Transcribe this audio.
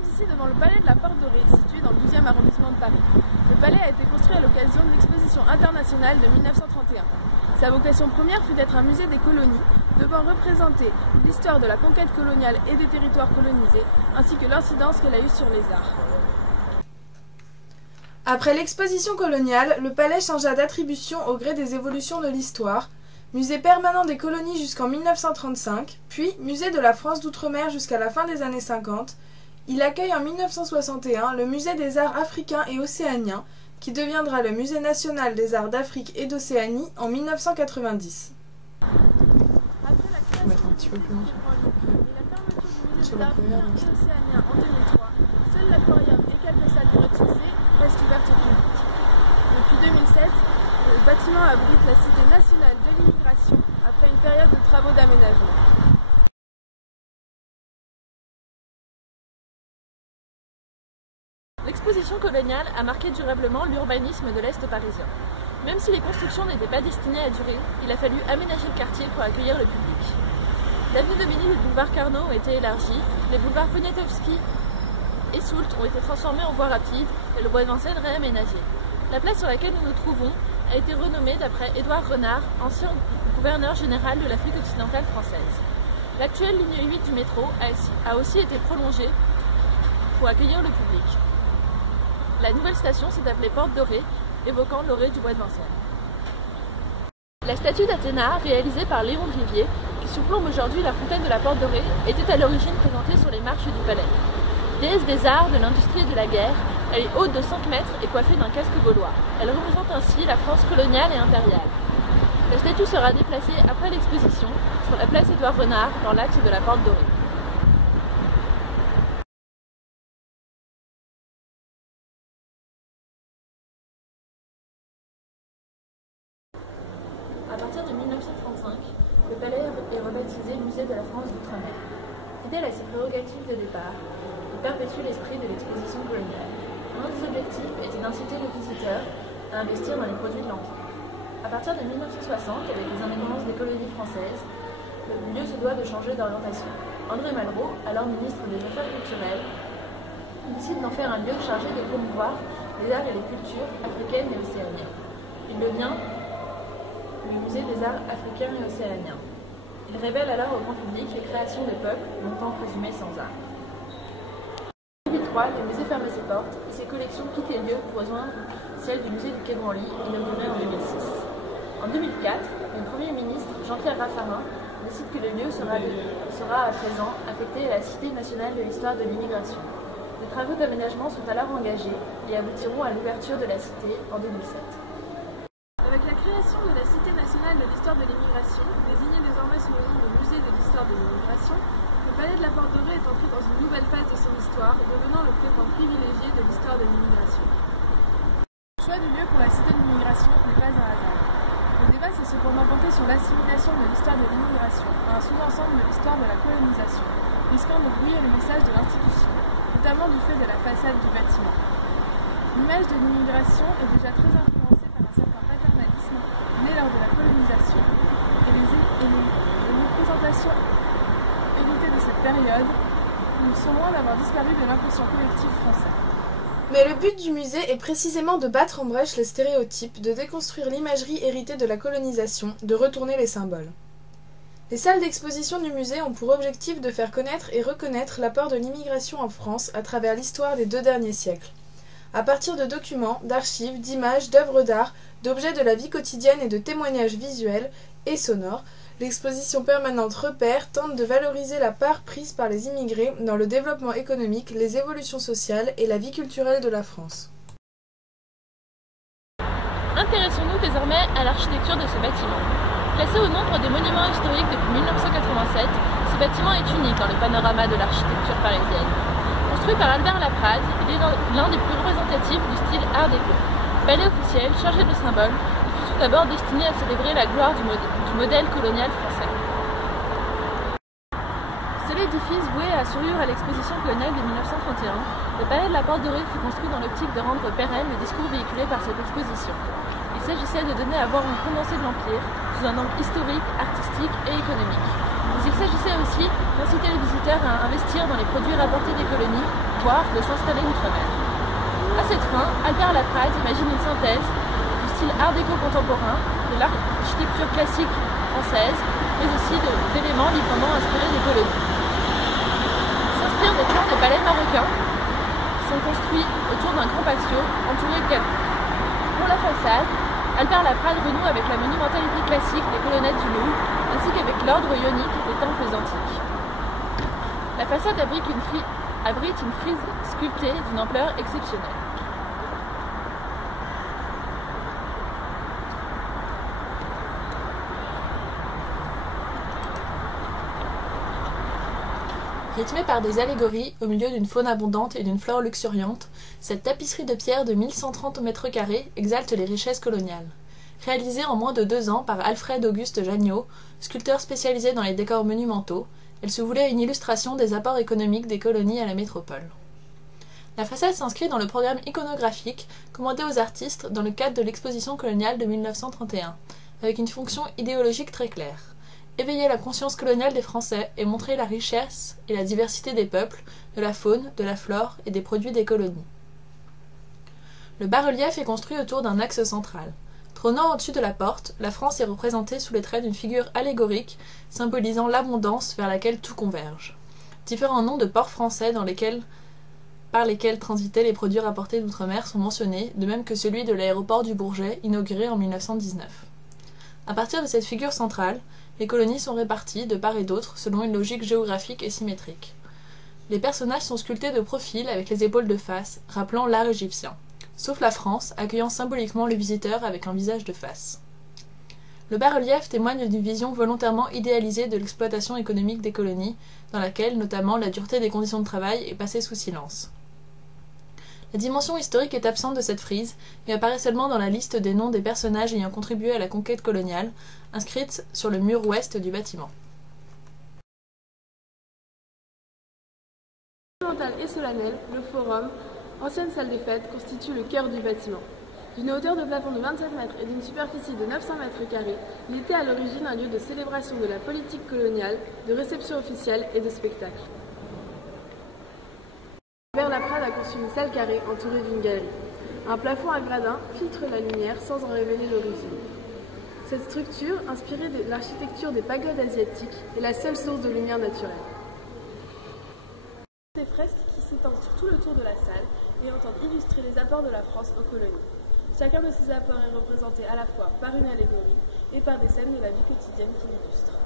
sommes ici devant le palais de la Porte Dorée, situé dans le 12e arrondissement de Paris. Le palais a été construit à l'occasion de l'exposition internationale de 1931. Sa vocation première fut d'être un musée des colonies, devant représenter l'histoire de la conquête coloniale et des territoires colonisés, ainsi que l'incidence qu'elle a eue sur les arts. Après l'exposition coloniale, le palais changea d'attribution au gré des évolutions de l'histoire, musée permanent des colonies jusqu'en 1935, puis musée de la France d'outre-mer jusqu'à la fin des années 50. Il accueille en 1961 le musée des arts africains et océaniens, qui deviendra le musée national des arts d'Afrique et d'Océanie en 1990. Après la création du musée et la fermeture du musée des arts africains et océaniens en 2003, seul l'aquarium et quelques salles du rez-de-chaussée restent ouvertes au public. Depuis 2007, le bâtiment abrite la Cité nationale de l'immigration après une période de travaux d'aménagement. L'exposition coloniale a marqué durablement l'urbanisme de l'Est parisien. Même si les constructions n'étaient pas destinées à durer, il a fallu aménager le quartier pour accueillir le public. L'avenue Dominique et le boulevard Carnot ont été élargis, les boulevards Poniatowski et Soult ont été transformés en voies rapides et le bois de Vincennes réaménagé. La place sur laquelle nous nous trouvons a été renommée d'après Édouard Renard, ancien gouverneur général de l'Afrique occidentale française. L'actuelle ligne 8 du métro a aussi été prolongée pour accueillir le public. La nouvelle station s'est appelée Porte Dorée, évoquant l'orée du bois de Vincennes. La statue d'Athéna, réalisée par Léon Rivier, qui surplombe aujourd'hui la fontaine de la Porte Dorée, était à l'origine présentée sur les marches du palais. Déesse des arts, de l'industrie et de la guerre, elle est haute de 5 mètres et coiffée d'un casque gaulois. Elle représente ainsi la France coloniale et impériale. La statue sera déplacée après l'exposition sur la place Édouard Renard, dans l'axe de la Porte Dorée. À partir de 1935, le palais est rebaptisé Musée de la France d'Outre-mer. Fidèle à ses prérogatives de départ, il perpétue l'esprit de l'exposition coloniale. L'un des objectifs était d'inciter les visiteurs à investir dans les produits de l'Empire. À partir de 1960, avec les indépendances des colonies françaises, le lieu se doit de changer d'orientation. André Malraux, alors ministre des Affaires culturelles, décide d'en faire un lieu chargé de promouvoir les arts et les cultures africaines et océaniennes. Il devient le musée des arts africains et océaniens. Il révèle alors au grand public les créations des peuples, longtemps présumées sans art. En 2003, le musée fermait ses portes et ses collections quittaient le lieu pour rejoindre celle du musée du Quai Branly, inauguré en 2006. En 2004, le Premier ministre, Jean-Pierre Raffarin, décide que le lieu sera à présent affecté à la Cité nationale de l'histoire de l'immigration. Des travaux d'aménagement sont alors engagés et aboutiront à l'ouverture de la cité en 2007. Avec la création de la Cité nationale de l'histoire de l'immigration, désignée désormais sous le nom de Musée de l'histoire de l'immigration, le palais de la Porte Dorée est entré dans une nouvelle phase de son histoire, devenant le prétend privilégié de l'histoire de l'immigration. Le choix du lieu pour la Cité de l'immigration n'est pas un hasard. Le débat s'est cependant porté sur l'assimilation de l'histoire de l'immigration à un sous-ensemble de l'histoire de la colonisation, risquant de brouiller le message de l'institution, notamment du fait de la façade du bâtiment. L'image de l'immigration est déjà très influencée par un certain paternalisme né lors de la colonisation et les représentations héritées de cette période ne sont loin d'avoir disparu de l'inconscient collectif français. Mais le but du musée est précisément de battre en brèche les stéréotypes, de déconstruire l'imagerie héritée de la colonisation, de retourner les symboles. Les salles d'exposition du musée ont pour objectif de faire connaître et reconnaître l'apport de l'immigration en France à travers l'histoire des 2 derniers siècles. À partir de documents, d'archives, d'images, d'œuvres d'art, d'objets de la vie quotidienne et de témoignages visuels et sonores, l'exposition permanente Repères tente de valoriser la part prise par les immigrés dans le développement économique, les évolutions sociales et la vie culturelle de la France. Intéressons-nous désormais à l'architecture de ce bâtiment. Classé au nombre des monuments historiques depuis 1987, ce bâtiment est unique dans le panorama de l'architecture parisienne. Construit par Albert Laprade, il est l'un des plus représentatifs du style Art déco. Palais officiel, chargé de symboles, il fut tout d'abord destiné à célébrer la gloire du modèle colonial français. Seul édifice voué à survivre à l'exposition coloniale de 1931, le palais de la Porte Dorée fut construit dans l'optique de rendre pérenne le discours véhiculé par cette exposition. Il s'agissait de donner à voir un condensé de l'Empire sous un angle historique, artistique et économique. Mais il s'agissait aussi d'inciter les visiteurs à investir dans les produits rapportés des colonies voire de s'installer outre-mer. À cette fin, Albert Laprade imagine une synthèse du style art déco contemporain, de l'architecture classique française, mais aussi d'éléments librement inspirés des colonies. Il s'inspire des plans des palais marocains qui sont construits autour d'un grand patio entouré de galeries. Pour la façade, Albert Laprade renoue avec la monumentalité classique des colonnettes du Louvre, ainsi qu'avec l'ordre ionique des temples antiques. La façade abrite une frise sculptée d'une ampleur exceptionnelle. Rythmée par des allégories au milieu d'une faune abondante et d'une flore luxuriante, cette tapisserie de pierre de 1130 mètres carrés exalte les richesses coloniales. Réalisée en moins de 2 ans par Alfred Auguste Jagneau, sculpteur spécialisé dans les décors monumentaux, elle se voulait une illustration des apports économiques des colonies à la métropole. La façade s'inscrit dans le programme iconographique commandé aux artistes dans le cadre de l'exposition coloniale de 1931, avec une fonction idéologique très claire. Éveiller la conscience coloniale des Français et montrer la richesse et la diversité des peuples, de la faune, de la flore et des produits des colonies. Le bas-relief est construit autour d'un axe central. Trônant au-dessus de la porte, la France est représentée sous les traits d'une figure allégorique symbolisant l'abondance vers laquelle tout converge. Différents noms de ports français par lesquels transitaient les produits rapportés d'outre-mer sont mentionnés, de même que celui de l'aéroport du Bourget, inauguré en 1919. À partir de cette figure centrale, les colonies sont réparties de part et d'autre selon une logique géographique et symétrique. Les personnages sont sculptés de profil avec les épaules de face, rappelant l'art égyptien, sauf la France, accueillant symboliquement le visiteur avec un visage de face. Le bas-relief témoigne d'une vision volontairement idéalisée de l'exploitation économique des colonies, dans laquelle, notamment, la dureté des conditions de travail est passée sous silence. La dimension historique est absente de cette frise, mais apparaît seulement dans la liste des noms des personnages ayant contribué à la conquête coloniale, inscrite sur le mur ouest du bâtiment. Monumental et solennel, le forum, ancienne salle des fêtes, constitue le cœur du bâtiment. D'une hauteur de plafond de 27 mètres et d'une superficie de 900 mètres carrés, il était à l'origine un lieu de célébration de la politique coloniale, de réception officielle et de spectacle. Albert Laprade a conçu une salle carrée entourée d'une galerie. Un plafond à gradins filtre la lumière sans en révéler l'origine. Cette structure, inspirée de l'architecture des pagodes asiatiques, est la seule source de lumière naturelle. Des fresques qui s'étendent sur tout le tour de la salle et entendent illustrer les apports de la France aux colonies. Chacun de ces apports est représenté à la fois par une allégorie et par des scènes de la vie quotidienne qui l'illustrent.